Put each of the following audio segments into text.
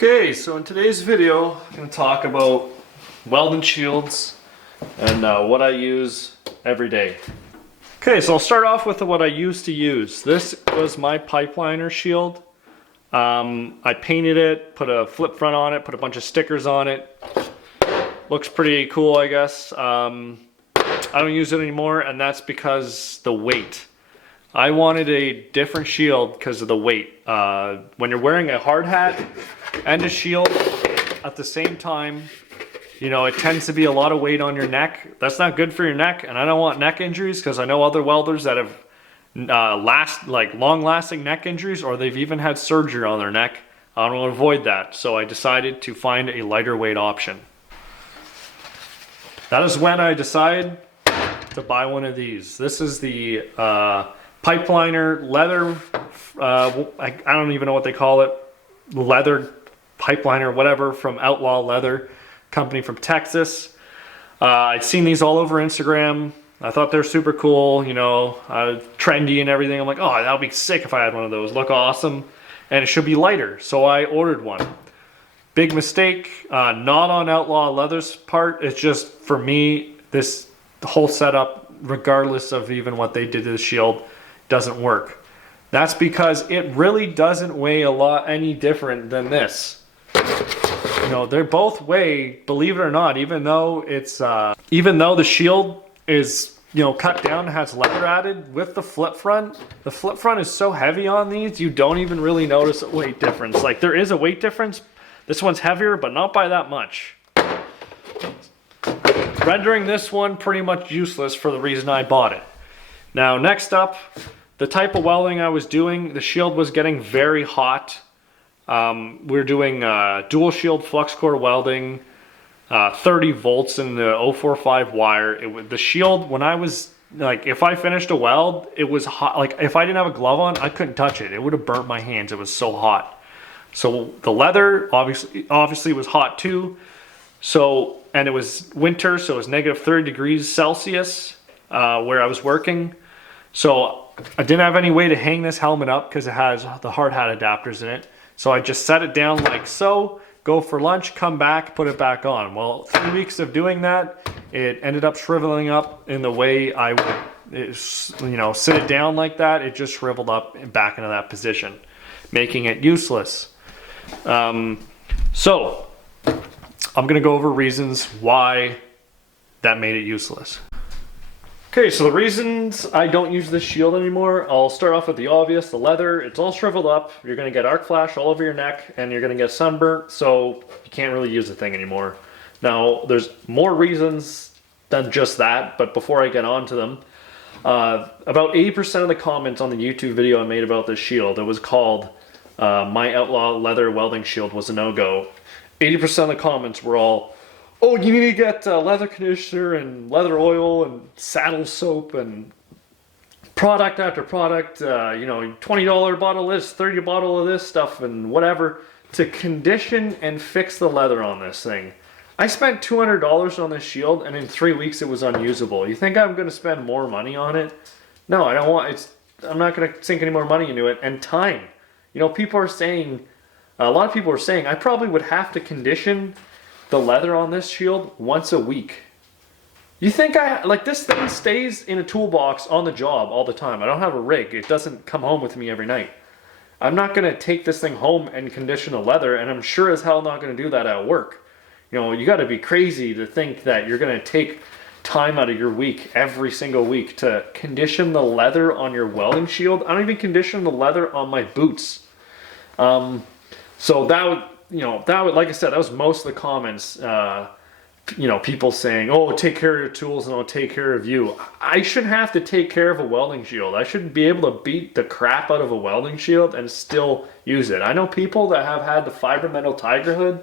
Okay, so in today's video, I'm going to talk about welding shields and what I use every day. Okay, so I'll start off with what I used to use. This was my pipeliner shield. I painted it, put a flip front on it, put a bunch of stickers on it. Looks pretty cool, I guess. I don't use it anymore, and that's because the weight. I wanted a different shield because of the weight. When you're wearing a hard hat and a shield at the same time, you know, it tends to be a lot of weight on your neck. That's not good for your neck, and I don't want neck injuries because I know other welders that have long-lasting neck injuries, or they've even had surgery on their neck. I want to avoid that, so I decided to find a lighter weight option. That is when I decided to buy one of these. This is the pipeliner leather, I don't even know what they call it, leather pipeliner, whatever, from Outlaw Leather Company from Texas. I'd seen these all over Instagram. I thought they're super cool, you know, trendy and everything. I'm like, oh, that would be sick if I had one of those. Look awesome. And it should be lighter, so I ordered one. Big mistake, not on Outlaw Leather's part. It's just, for me, this whole setup, regardless of even what they did to the shield, doesn't work. That's because it really doesn't weigh any different than this. You know, they're both weigh, believe it or not, even though it's even though the shield is, you know, cut down, has leather added with the flip front. The flip front is so heavy on these, you don't even really notice a weight difference. Like, there is a weight difference. This one's heavier, but not by that much. Rendering this one pretty much useless for the reason I bought it. Now, next up, the type of welding I was doing, the shield was getting very hot. We were doing dual shield flux core welding, 30 volts in the 045 wire. The shield, when I was, like, if I finished a weld, it was hot. Like, if I didn't have a glove on, I couldn't touch it. It would have burnt my hands. It was so hot. So the leather obviously was hot too. So, and it was winter, so it was negative 30 degrees Celsius where I was working. So I didn't have any way to hang this helmet up because it has the hard hat adapters in it. So I just set it down like so, go for lunch, come back, put it back on. Well, 3 weeks of doing that, it ended up shriveling up in the way I would, you know, sit it down like that. It just shriveled up and back into that position, making it useless. So I'm going to go over reasons why that made it useless. Okay, so the reasons I don't use this shield anymore, I'll start off with the obvious. The leather, it's all shriveled up. You're going to get arc flash all over your neck, and you're going to get sunburnt, so you can't really use the thing anymore. Now, there's more reasons than just that, but before I get on to them, about 80% of the comments on the YouTube video I made about this shield, it was called My Outlaw Leather Welding Shield was a no-go. 80% of the comments were all, oh, you need to get leather conditioner and leather oil and saddle soap and product after product, you know, $20 bottle of this, $30 bottle of this stuff and whatever to condition and fix the leather on this thing. I spent $200 on this shield, and in 3 weeks it was unusable. You think I'm going to spend more money on it? No, I don't want. I'm not going to sink any more money into it. And time. You know, people are saying, a lot of people are saying, I probably would have to condition the leather on this shield once a week. You think this thing stays in a toolbox on the job all the time. I don't have a rig. It doesn't come home with me every night. I'm not going to take this thing home and condition the leather, and I'm sure as hell not going to do that at work. You know, you got to be crazy to think that you're going to take time out of your week every single week to condition the leather on your welding shield. I don't even condition the leather on my boots. So that would, you know, like I said, that was most of the comments, you know, people saying, oh, take care of your tools and I'll take care of you. I shouldn't have to take care of a welding shield. I should be able to beat the crap out of a welding shield and still use it. I know people that have had the Fiber Metal Tiger Hood,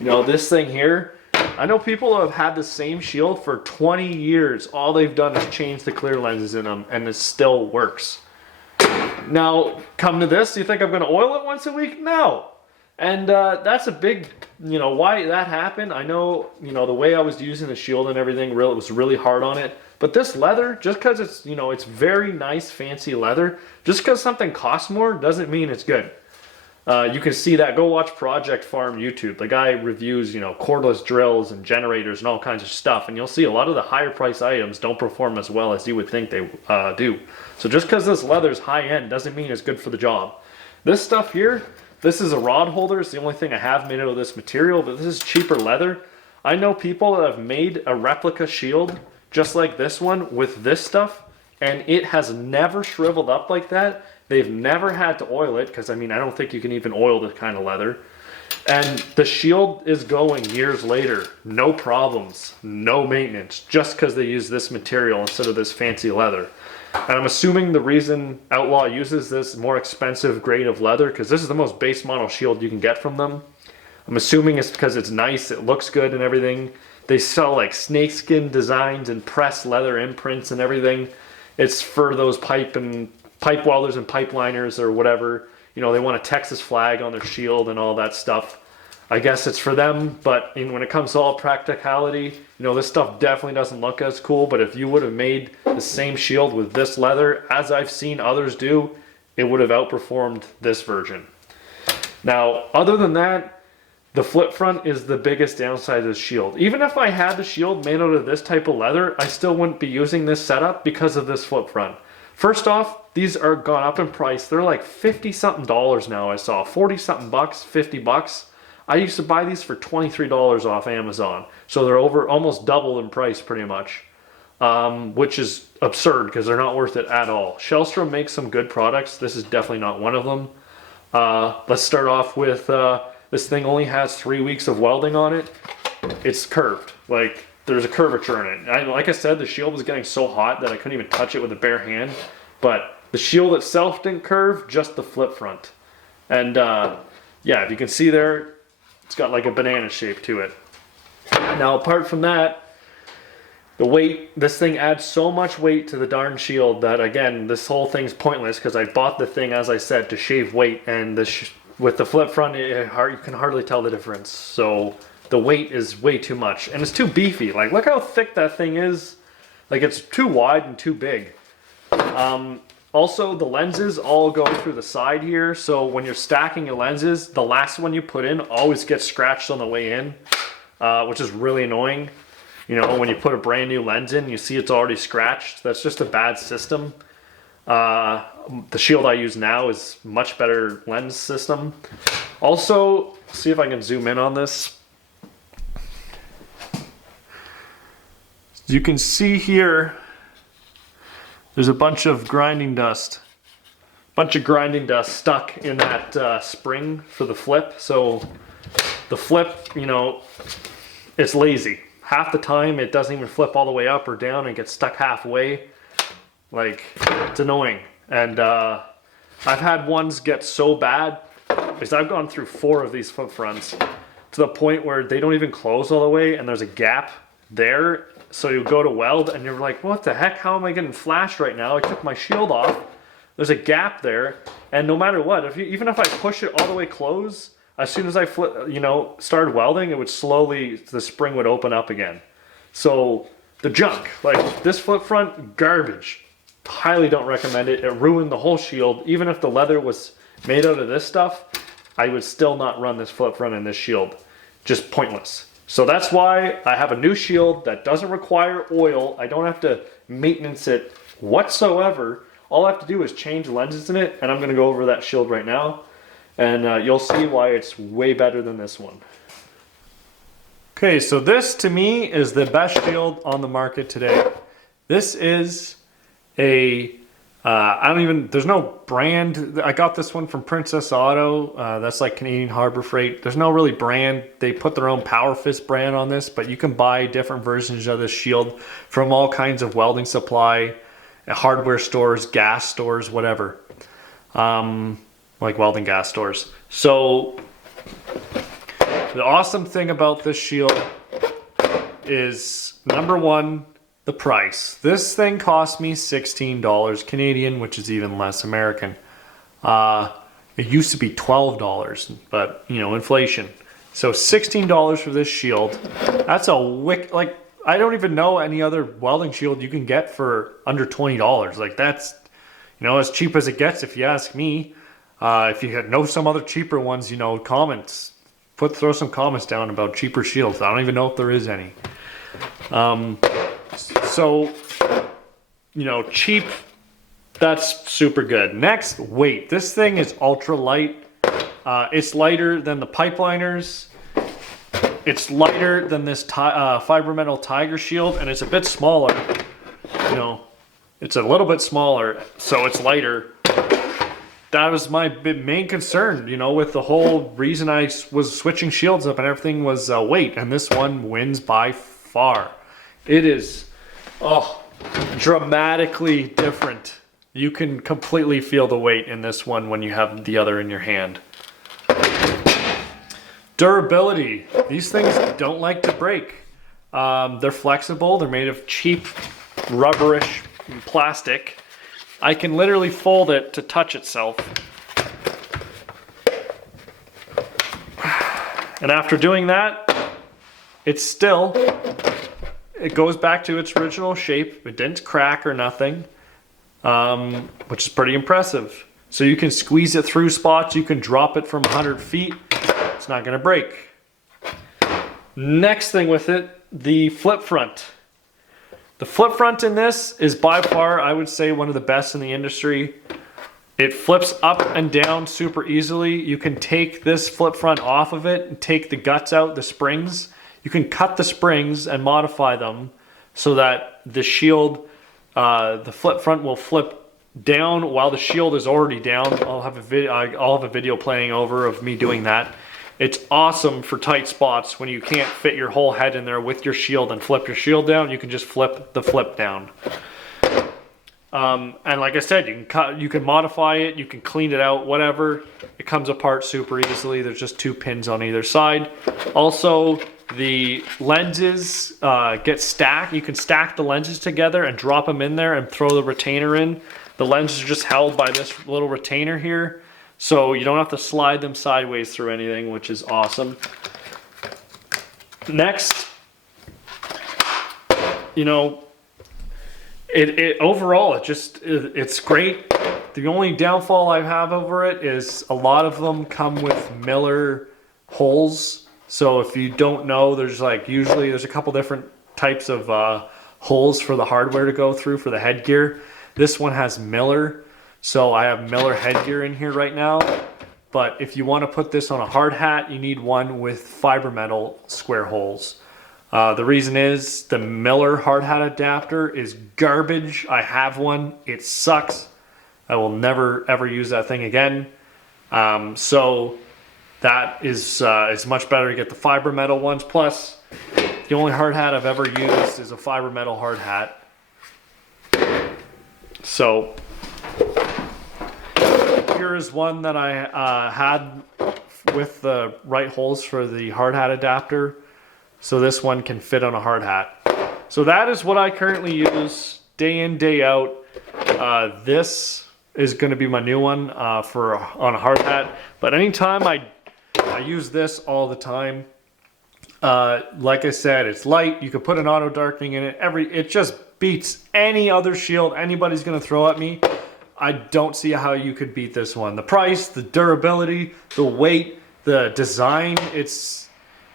you know, this thing here. I know people who have had the same shield for 20 years. All they've done is change the clear lenses in them and it still works. Now, come to this, you think I'm going to oil it once a week? No. And that's a big, you know, why that happened. I know, you know, the way I was using the shield and everything, it was really hard on it. But this leather, just because it's, you know, it's very nice, fancy leather, just because something costs more doesn't mean it's good. You can see that. Go watch Project Farm YouTube. The guy reviews, you know, cordless drills and generators and all kinds of stuff. And you'll see a lot of the higher price items don't perform as well as you would think they do. So just because this leather is high end doesn't mean it's good for the job. This stuff here, this is a rod holder. It's the only thing I have made out of this material, but this is cheaper leather. I know people that have made a replica shield just like this one with this stuff, and it has never shriveled up like that. They've never had to oil it, because I mean, I don't think you can even oil this kind of leather. And the shield is going years later, no problems, no maintenance, just because they use this material instead of this fancy leather. And I'm assuming the reason Outlaw uses this more expensive grade of leather, because this is the most base model shield you can get from them. I'm assuming it's because it's nice, it looks good and everything. They sell like snakeskin designs and pressed leather imprints and everything. It's for those pipe welders and pipeliners or whatever. You know, they want a Texas flag on their shield and all that stuff. I guess it's for them, but when it comes to all practicality, you know, this stuff definitely doesn't look as cool. But if you would have made the same shield with this leather, as I've seen others do, it would have outperformed this version. Now, other than that, the flip front is the biggest downside of the shield. Even if I had the shield made out of this type of leather, I still wouldn't be using this setup because of this flip front. First off, these are gone up in price. They're like 50 something dollars now. I saw 40 something bucks, 50 bucks. I used to buy these for $23 off Amazon. So they're over almost double in price pretty much, which is absurd because they're not worth it at all. Shellstrom makes some good products. This is definitely not one of them. Let's start off with this thing only has 3 weeks of welding on it. It's curved. Like, there's a curvature in it. Like I said, the shield was getting so hot that I couldn't even touch it with a bare hand. But the shield itself didn't curve, just the flip front. And yeah, if you can see there, it's got like a banana shape to it. Now, apart from that, the weight, this thing adds so much weight to the darn shield that, again, this whole thing's pointless because I bought the thing, as I said, to shave weight. And with the flip front, you can hardly tell the difference. So the weight is way too much. And it's too beefy. Like, look how thick that thing is. Like, it's too wide and too big. Also, the lenses all go through the side here. So when you're stacking your lenses, the last one you put in always gets scratched on the way in, which is really annoying. You know, when you put a brand new lens in, you see it's already scratched. That's just a bad system. The shield I use now is much better lens system. Also, see if I can zoom in on this. As you can see here, there's a bunch of grinding dust. Stuck in that spring for the flip. So the flip, you know, it's lazy. Half the time it doesn't even flip all the way up or down and gets stuck halfway. Like, it's annoying. And I've had ones get so bad, because I've gone through 4 of these flip fronts, to the point where they don't even close all the way and there's a gap there. So you go to weld and you're like, what the heck? How am I getting flashed right now? I took my shield off. There's a gap there. And no matter what, even if I push it all the way close, as soon as I started welding, it would slowly, the spring would open up again. So the junk, like this flip front, garbage. Highly don't recommend it. It ruined the whole shield. Even if the leather was made out of this stuff, I would still not run this flip front in this shield. Just pointless. So that's why I have a new shield that doesn't require oil. I don't have to maintenance it whatsoever. All I have to do is change lenses in it, and I'm going to go over that shield right now. And you'll see why it's way better than this one. Okay, so this to me is the best shield on the market today. This is a there's no brand. I got this one from Princess Auto. That's like Canadian Harbor Freight. There's no really brand. They put their own Power Fist brand on this, but you can buy different versions of this shield from all kinds of welding supply, hardware stores, gas stores, whatever. Like welding gas stores. So the awesome thing about this shield is, number one, the price. This thing cost me $16 Canadian, which is even less American. It used to be $12, but you know, inflation. So $16 for this shield. That's a like, I don't even know any other welding shield you can get for under $20. Like, that's, you know, as cheap as it gets if you ask me. If you know some other cheaper ones, you know, comments. Throw some comments down about cheaper shields. I don't even know if there is any. So, you know, cheap, that's super good. Next, weight. This thing is ultra light. It's lighter than the pipeliners. It's lighter than this fiber metal Tiger Shield, and it's a bit smaller. You know, it's a little bit smaller, so it's lighter. That was my main concern, you know, with the whole reason I was switching shields up and everything was weight, and this one wins by far. It is, dramatically different. You can completely feel the weight in this one when you have the other in your hand. Durability. These things don't like to break. They're flexible. They're made of cheap, rubberish plastic. I can literally fold it to touch itself. And after doing that, it goes back to its original shape. It didn't crack or nothing, which is pretty impressive. So you can squeeze it through spots. You can drop it from 100 feet. It's not going to break. Next thing with it, the flip front. The flip front in this is by far, I would say, one of the best in the industry. It flips up and down super easily. You can take this flip front off of it and take the guts out, the springs. You can cut the springs and modify them so that the shield, the flip front will flip down while the shield is already down. I'll have a video playing over of me doing that. It's awesome for tight spots when you can't fit your whole head in there with your shield and flip your shield down. You can just flip the flip down. And like I said, you can modify it, you can clean it out, whatever. It comes apart super easily. There's just 2 pins on either side. Also, the lenses get stacked. You can stack the lenses together and drop them in there and throw the retainer in. The lenses are just held by this little retainer here. So you don't have to slide them sideways through anything, which is awesome. Next, you know, overall, it's great. The only downfall I have over it is a lot of them come with Miller holes. So if you don't know, there's usually a couple different types of holes for the hardware to go through for the headgear. This one has Miller. So I have Miller headgear in here right now, but if you want to put this on a hard hat, you need one with fiber metal square holes. The reason is the Miller hard hat adapter is garbage. I have one. It sucks. I will never ever use that thing again. So that is it's much better to get the fiber metal ones. Plus, the only hard hat I've ever used is a fiber metal hard hat. So here is one that I had with the right holes for the hard hat adapter. So this one can fit on a hard hat. So that is what I currently use day in, day out. This is going to be my new one on a hard hat. But anytime I use this all the time. Like I said, it's light. You can put an auto darkening in it. It just beats any other shield anybody's going to throw at me. I don't see how you could beat this one. The price, the durability, the weight, the design, it's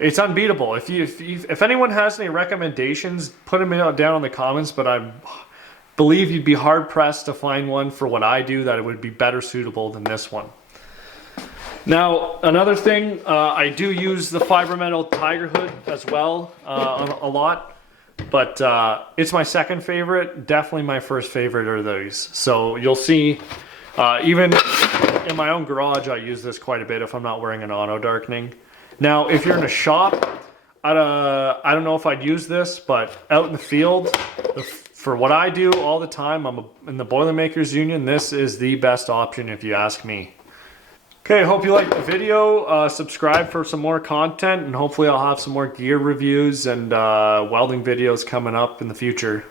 unbeatable. If anyone has any recommendations, put them down in the comments, but I believe you'd be hard pressed to find one for what I do that it would be better suitable than this one. Now, another thing, I do use the fiber metal Tiger hood as well a lot. But it's my second favorite. Definitely my first favorite are these. So you'll see, even in my own garage, I use this quite a bit if I'm not wearing an auto darkening. Now, if you're in a shop, I don't know if I'd use this, but out in the field, for what I do all the time, I'm in the Boilermakers Union. This is the best option if you ask me. Okay, I hope you liked the video. Subscribe for some more content, and hopefully I'll have some more gear reviews and welding videos coming up in the future.